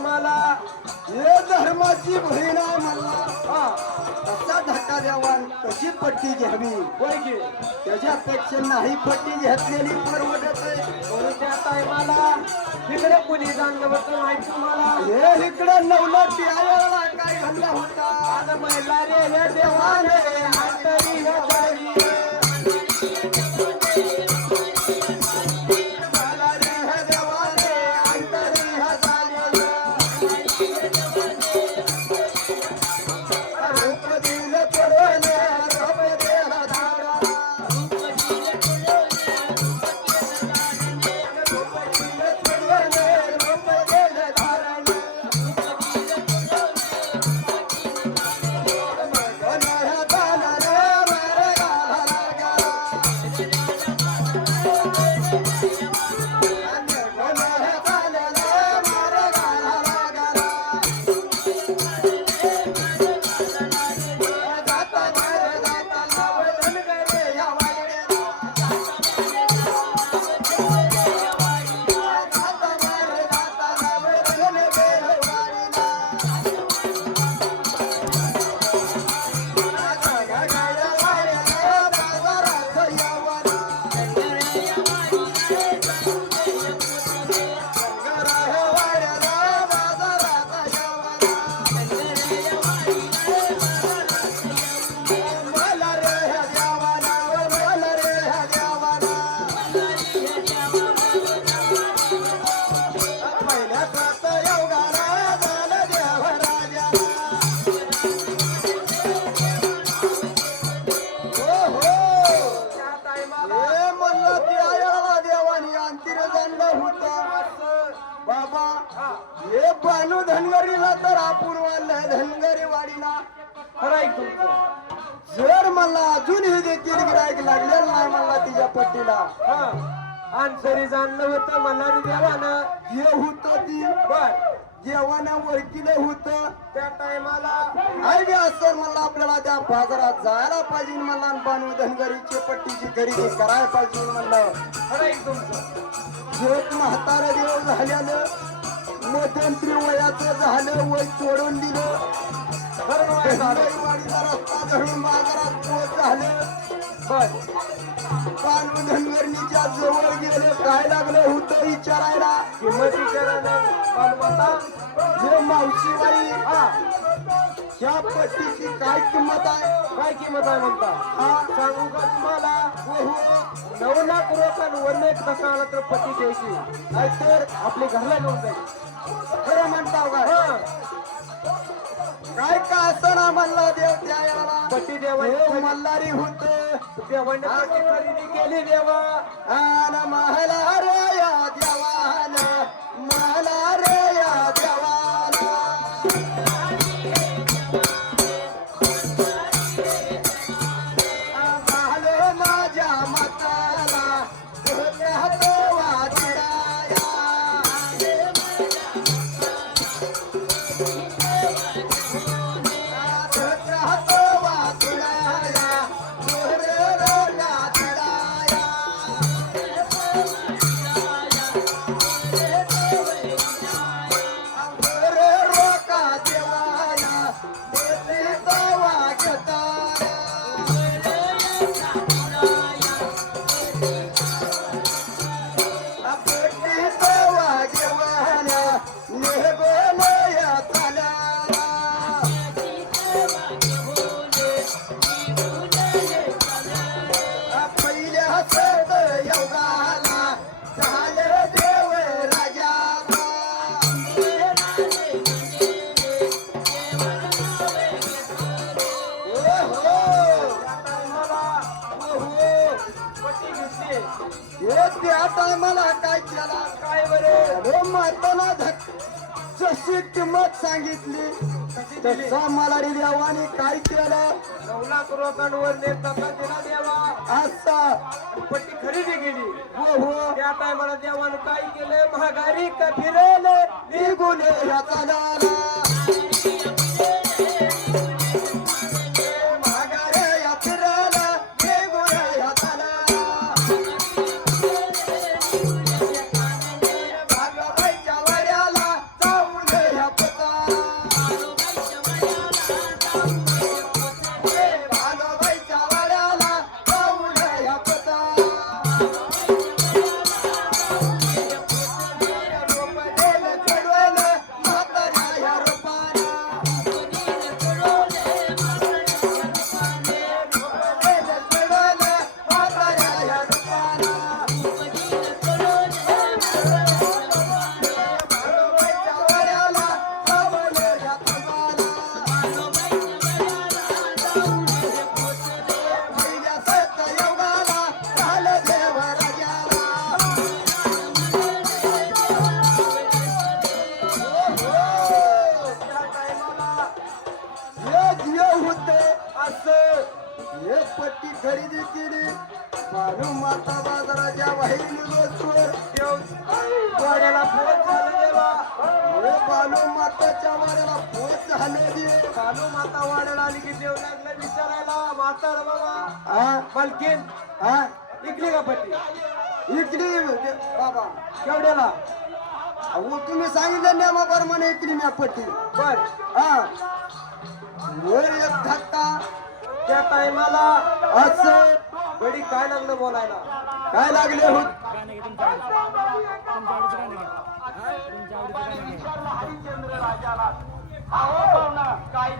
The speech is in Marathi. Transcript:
टायमाला हे धर्माची बहीण मला असा धक्का द्यावा कशी पट्टी घ्यावी. की? त्याच्यापेक्षा नाही पट्टी घेतलेली परवडत आहे. म्हणून त्या टायमाला? तिकडे कुणी जाणलं माहिती तुम्हाला? हे इकडं नवलं काय घडला होता? आज महिला रे हे देवाने गाला गा. हे धनगरीला तर आपण वाढलंय धनगरी वाडीला जर मला अजूनही देखील गिरायक लागलेलं नाही मला तिच्या पट्टीला. हा. अंतरी जाणलं होतं मला देवानं हे होत ती. बर. देवानं ओळखीलं होतं त्या टायमाला. काय बी असं मला आपल्याला त्या बाजारात जायला पाहिजे मला बनवू धनगरीची पट्टीची खरेदी करायला पाहिजे म्हणलं. खरंय तुमचं? शेत म्हातारा देव झाल्यानं मध्यंतरी वयाचं झालं वय तोडून दिलं. वाडीचा रस्ता धरून बाजारात पोच झालं. धनगरणीच्या जवळ गेले काय लागलं होतं विचारायला? मालमत्ता हे मावशीबाई हा ह्या पट्टीची काय किंमत आहे? काय किंमत आहे म्हणता? हा. सांगू का तुम्हाला? नऊ लाख रुपयांवर एक तसा आला तर पती द्यायची. नाहीतर आपली घरला घेऊन जाईल खरं म्हणताव काय काय का असं ना म्हणलं देव त्या याला पती हे देवाने मल्हारी होत. देवाने खरेदी केली देवा. आन महला रे या महला रे त्या टायमाला काय केला? काय बरे? अरे माताना धक जशी किंमत सांगितली. तसा मला देवाने काय केलं? नऊ लाख रुपयांवर एक तसा दिला देवा. असा. पट्टी खरेदी केली. हो हो. त्या टायमाला देवानं काय केलं? महागारी का फिरवलं? निघून याचा दारा बाह्य होते असं. हे पट्टी खरेदी केली. मानू माता बाजाराच्या वाहिनी रोजवर वाड्याला पोच झालेला हे माताच्या वाड्याला पोच झालेली बालू माता वाड्याला आली की देव लागला विचारायला माता बाबा हा? बलकीन हा? इकली का पट्टी? इकली बाबा. केवढ्याला? अहो तुम्ही सांगितलं नियमाप्रमाणे इकली मी पट्टी. बर. हा? सूर्य धक्का. त्या टायमाला असं गडी काय लागलं बोलायला? काय लागले हो काय